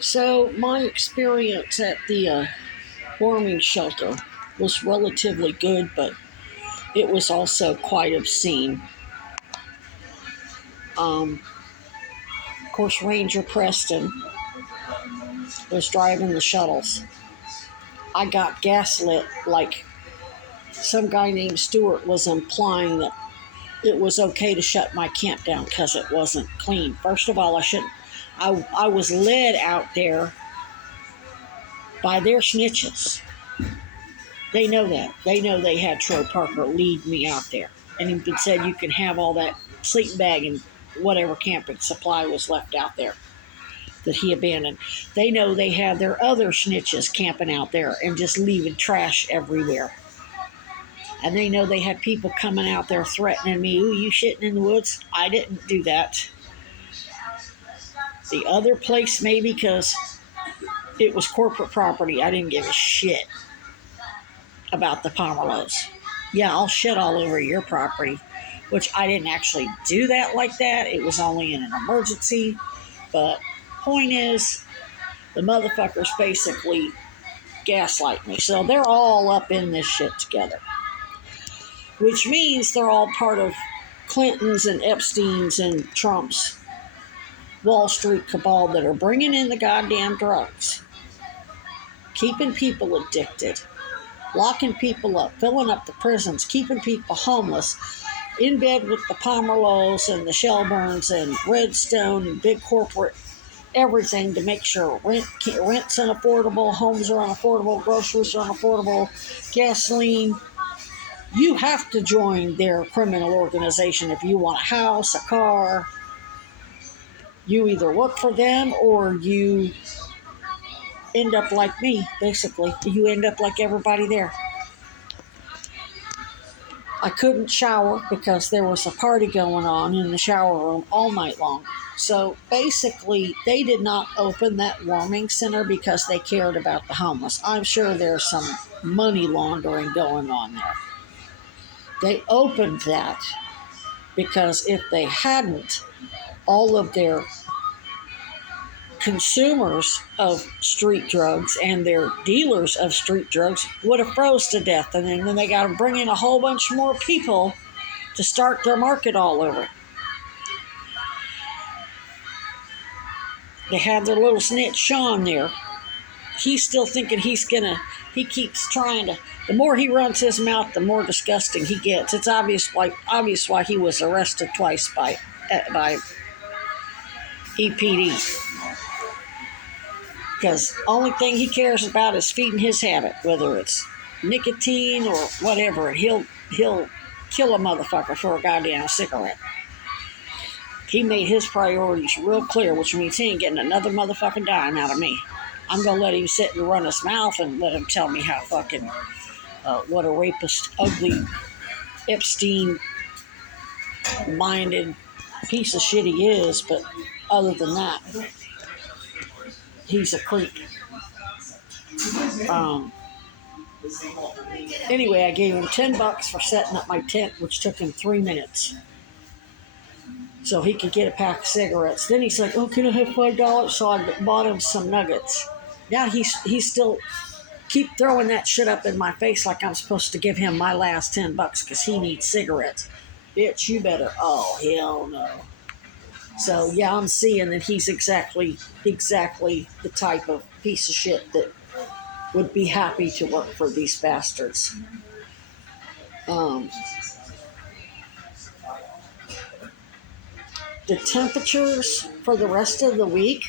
So, my experience at the warming shelter was relatively good, but it was also quite obscene. Of course, Ranger Preston was driving the shuttles. I got gaslit like some guy named Stewart was implying that it was okay to shut my camp down because it wasn't clean. First of all, I shouldn't. I was led out there by their snitches. They know that. They know they had Troy Parker lead me out there. And he said you can have all that sleeping bag and whatever camping supply was left out there that he abandoned. They know they have their other snitches camping out there and just leaving trash everywhere. And they know they had people coming out there threatening me, ooh, you shitting in the woods? I didn't do that. The other place, maybe because it was corporate property, I didn't give a shit about the Pomerlos. Yeah, I'll shit all over your property, which I didn't actually do that like that. It was only in an emergency. But point is, the motherfuckers basically gaslight me. So they're all up in this shit together, which means they're all part of Clinton's and Epstein's and Trump's Wall Street cabal that are bringing in the goddamn drugs, keeping people addicted, locking people up, filling up the prisons, keeping people homeless, in bed with the Pomerlos and the Shelburnes and Redstone and big corporate everything to make sure rent's unaffordable, homes are unaffordable, groceries are unaffordable, gasoline. You have to join their criminal organization if you want a house, a car. You either work for them or you end up like me, basically. You end up like everybody there. I couldn't shower because there was a party going on in the shower room all night long. So basically, they did not open that warming center because they cared about the homeless. I'm sure there's some money laundering going on there. They opened that because if they hadn't, all of their consumers of street drugs and their dealers of street drugs would have froze to death. And then they got to bring in a whole bunch more people to start their market all over. They have their little snitch Sean there. He's still thinking he keeps trying to, the more he runs his mouth, the more disgusting he gets. It's obvious why he was arrested twice by EPD. Because the only thing he cares about is feeding his habit, whether it's nicotine or whatever. He'll kill a motherfucker for a goddamn cigarette. He made his priorities real clear, which means he ain't getting another motherfucking dime out of me. I'm going to let him sit and run his mouth and let him tell me how fucking, what a rapist, ugly, Epstein-minded piece of shit he is. But other than that, he's a creep. Anyway, I gave him $10 for setting up my tent, which took him 3 minutes. So he could get a pack of cigarettes. Then he's like, oh, can I have $5? So I bought him some nuggets. Now he's still keep throwing that shit up in my face like I'm supposed to give him my last $10 because he needs cigarettes. Bitch, you better. Oh, hell no. So yeah, I'm seeing that he's exactly the type of piece of shit that would be happy to work for these bastards. The temperatures for the rest of the week,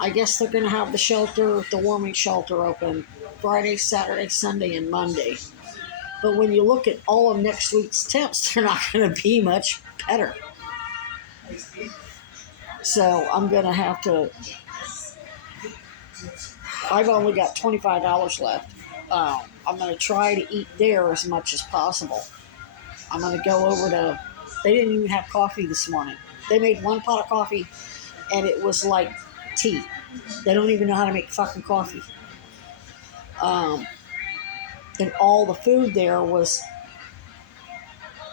I guess they're going to have the warming shelter open Friday, Saturday, Sunday, and Monday. But when you look at all of next week's temps, they're not going to be much better. So I'm going to have to, I've only got $25 left. I'm going to try to eat there as much as possible. I'm going to go over to, they didn't even have coffee this morning. They made one pot of coffee, and it was like tea. They don't even know how to make fucking coffee. And all the food there was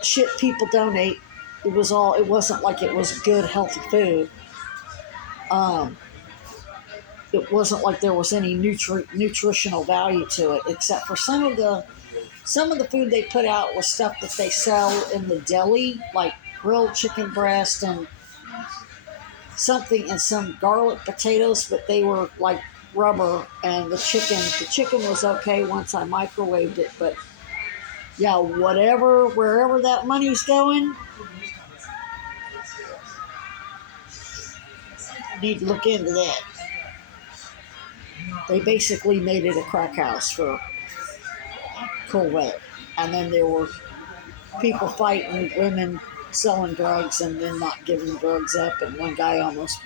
shit people donate. It wasn't like it was good, healthy food. it wasn't like there was any nutritional value to it, except for some of the food they put out was stuff that they sell in the deli, like grilled chicken breast and something and some garlic potatoes, but they were like rubber. And the chicken was okay once I microwaved it, but yeah, wherever that money's going, need to look into that. They basically made it a crack house for cold weather. And then there were people fighting women selling drugs and then not giving drugs up. And one guy almost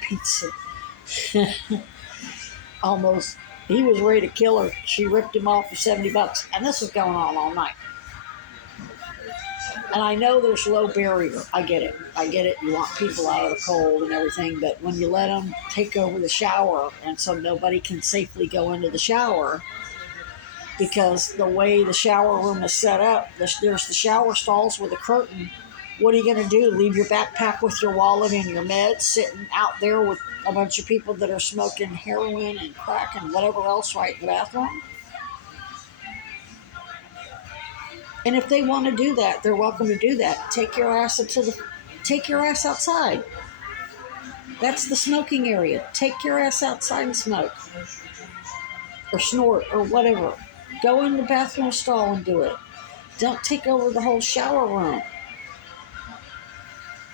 almost, he was ready to kill her. She ripped him off for $70. And this was going on all night. And I know there's low barrier. I get it. You want people out of the cold and everything. But when you let them take over the shower and so nobody can safely go into the shower, because the way the shower room is set up, there's the shower stalls with a curtain. What are you going to do? Leave your backpack with your wallet and your meds sitting out there with a bunch of people that are smoking heroin and crack and whatever else right in the bathroom? And if they want to do that, they're welcome to do that. Take your ass outside. That's the smoking area. Take your ass outside and smoke. Or snort or whatever. Go in the bathroom stall and do it. Don't take over the whole shower room.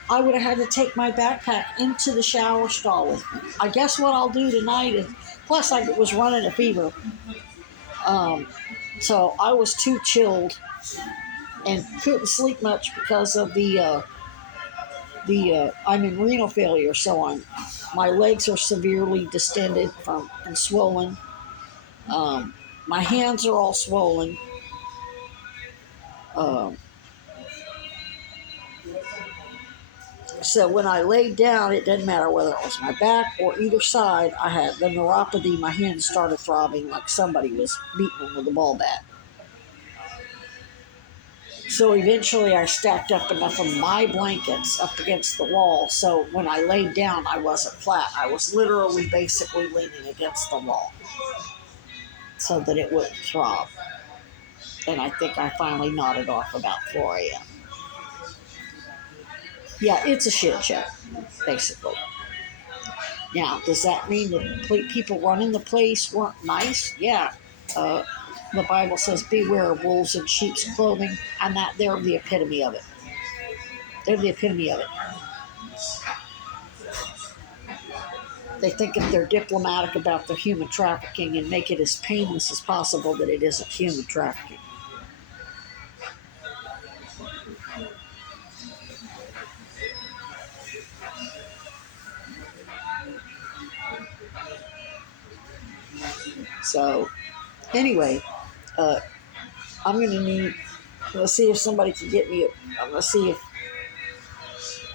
I would have had to take my backpack into the shower stall with me. I guess what I'll do tonight is, plus I was running a fever. So I was too chilled and couldn't sleep much because of I'm in renal failure, so my legs are severely distended and swollen. My hands are all swollen. So when I laid down, it didn't matter whether it was my back or either side. I had the neuropathy. My hands started throbbing like somebody was beating them with a ball bat. So eventually I stacked up enough of my blankets up against the wall, so when I laid down, I wasn't flat. I was literally basically leaning against the wall so that it wouldn't throb. And I think I finally nodded off about 4 a.m. Yeah, it's a shit show, basically. Now, does that mean the people running the place weren't nice? Yeah. The Bible says, beware of wolves in sheep's clothing, and that they're the epitome of it. They're the epitome of it. They think if they're diplomatic about their human trafficking and make it as painless as possible, that it isn't human trafficking. So, anyway, I'm going to see if somebody can get me, I'm going to see if,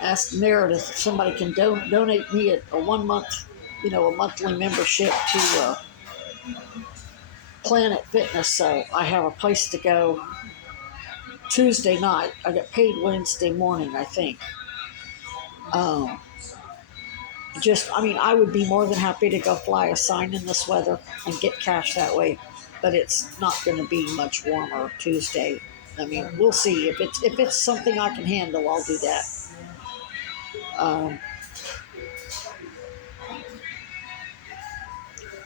ask Meredith if somebody can donate me a 1 month, a monthly membership to Planet Fitness, so I have a place to go Tuesday night. I get paid Wednesday morning, I think. I would be more than happy to go fly a sign in this weather and get cash that way, but it's not going to be much warmer Tuesday. We'll see. If it's something I can handle, I'll do that.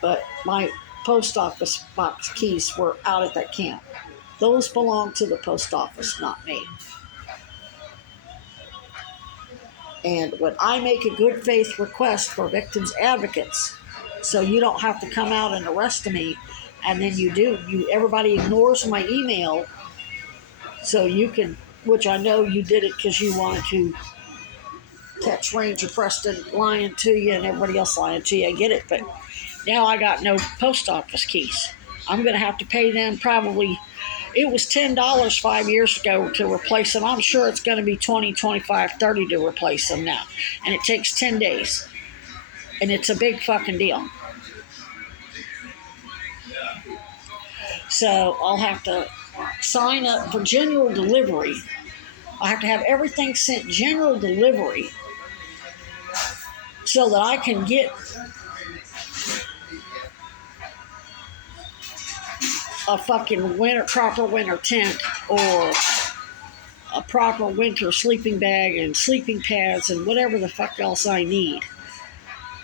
But my post office box keys were out at that camp. Those belong to the post office, not me. And when I make a good faith request for victims advocates, so you don't have to come out and arrest me, and then everybody ignores my email, so you can, which I know you did it because you wanted to catch Ranger Preston lying to you and everybody else lying to you. I get it, but now I got no post office keys. I'm going to have to pay them probably. It was $10 5 years ago to replace them. I'm sure it's going to be $20, $25, $30 to replace them now. And it takes 10 days. And it's a big fucking deal. So I'll have to sign up for general delivery. I have to have everything sent general delivery so that I can get a fucking proper winter tent or a proper winter sleeping bag and sleeping pads and whatever the fuck else I need.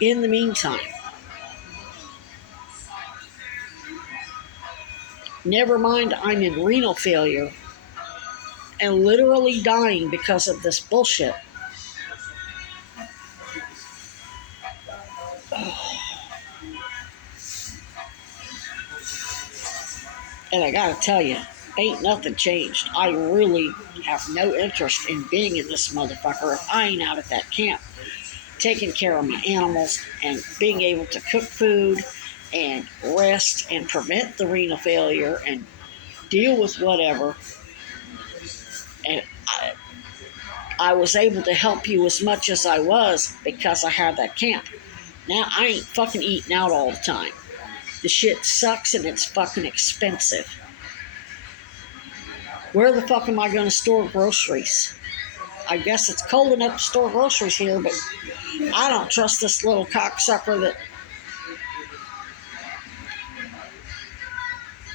In the meantime, never mind I'm in renal failure and literally dying because of this bullshit. And I gotta tell you, ain't nothing changed. I really have no interest in being in this motherfucker if I ain't out at that camp, taking care of my animals and being able to cook food and rest and prevent the renal failure and deal with whatever. And I was able to help you as much as I was because I had that camp. Now I ain't fucking eating out all the time. The shit sucks and it's fucking expensive. Where the fuck am I going to store groceries? I guess it's cold enough to store groceries here, but I don't trust this little cocksucker that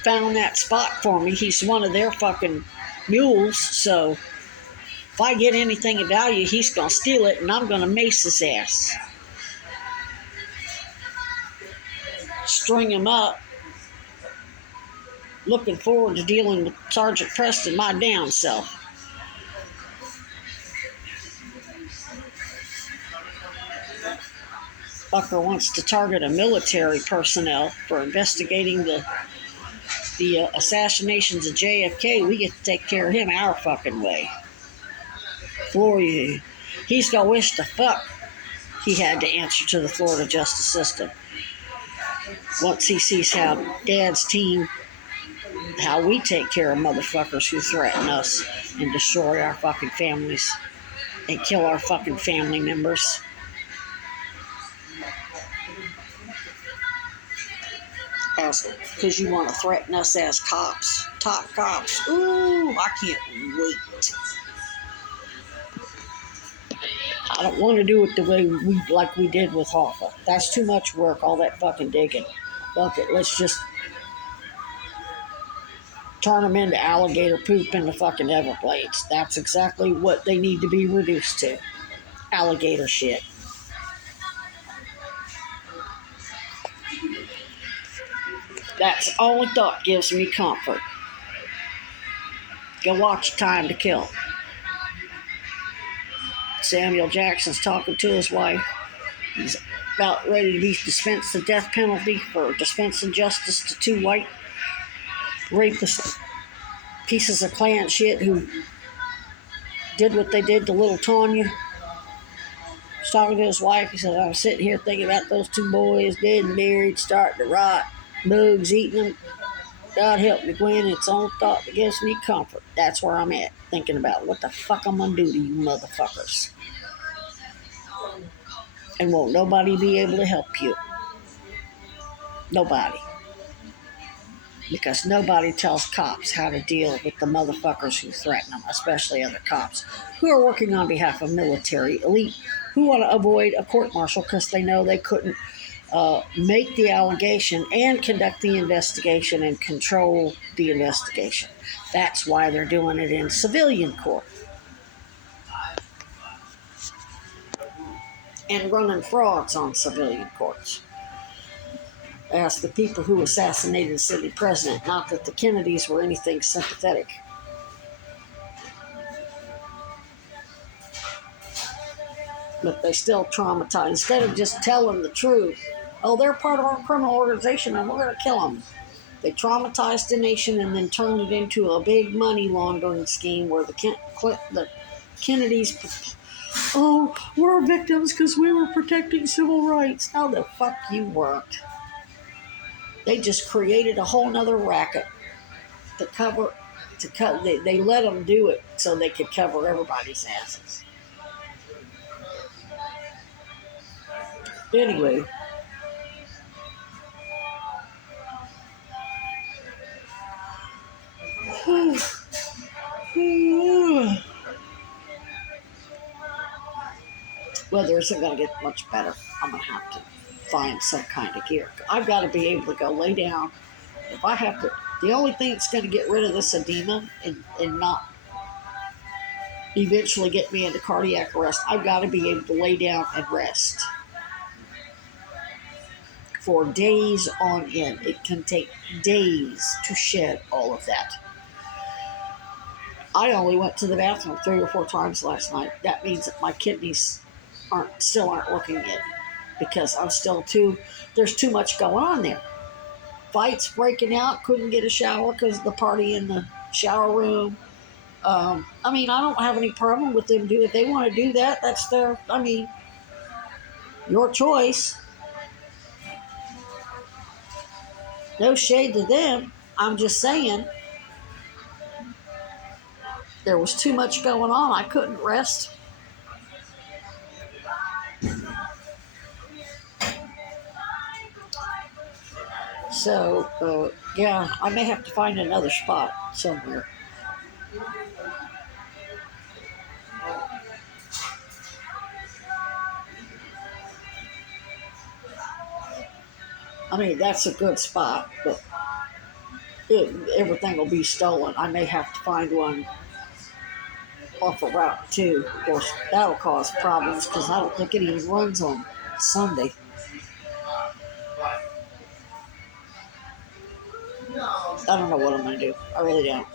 found that spot for me. He's one of their fucking mules, so if I get anything of value, he's going to steal it and I'm going to mace his ass. String him up. Looking forward to dealing with Sergeant Preston, my damn self. Fucker wants to target a military personnel for investigating the assassinations of JFK. We get to take care of him our fucking way. For you. He's gonna wish the fuck he had to answer to the Florida justice system. Once he sees how Dad's team, how we take care of motherfuckers who threaten us and destroy our fucking families and kill our fucking family members. Because you want to threaten us as cops, top cops. Ooh, I can't wait. I don't want to do it the way we did with Hoffa. That's too much work, all that fucking digging. Fuck it, let's just turn them into alligator poop in the fucking Everglades. That's exactly what they need to be reduced to. Alligator shit. That's the only thought gives me comfort. Go watch Time to Kill. Samuel Jackson's talking to his wife. He's about ready to be dispensed the death penalty for dispensing justice to two white rapist pieces of Klan shit who did what they did to little Tanya. He's talking to his wife. He said, I'm sitting here thinking about those two boys dead and buried, starting to rot, bugs eating them. God help me, Gwen. It's the only thought that gives me comfort. That's where I'm at, thinking about what the fuck I'm gonna do to you motherfuckers. And won't nobody be able to help you. Nobody. Because nobody tells cops how to deal with the motherfuckers who threaten them, especially other cops who are working on behalf of military elite who want to avoid a court-martial because they know they couldn't make the allegation and conduct the investigation and control the investigation. That's why they're doing it in civilian court. And running frauds on civilian courts. Ask the people who assassinated the city president, not that the Kennedys were anything sympathetic. But they still traumatize. Instead of just telling the truth, oh, they're part of our criminal organization and we're going to kill them. They traumatized the nation and then turned it into a big money laundering scheme where the Kennedys, oh, we're victims because we were protecting civil rights. How the fuck you weren't? They just created a whole nother racket to cover, they let them do it so they could cover everybody's asses. Anyway, weather isn't going to get much better. I'm going to have to find some kind of gear. I've got to be able to go lay down. If I have to The only thing that's going to get rid of this edema and not eventually get me into cardiac arrest, I've got to be able to lay down and rest for days on end. It can take days to shed all of that. I only went to the bathroom 3 or 4 times last night. That means that my kidneys still aren't working yet because there's too much going on there. Fights breaking out, couldn't get a shower because of the party in the shower room. I don't have any problem with them doing. If they want to do that, that's your choice. No shade to them. I'm just saying there was too much going on. I couldn't rest. So, yeah, I may have to find another spot somewhere. That's a good spot, but everything will be stolen. I may have to find one off of Route 2. Of course, that'll cause problems because I don't think it even runs on Sunday. I don't know what I'm going to do. I really don't.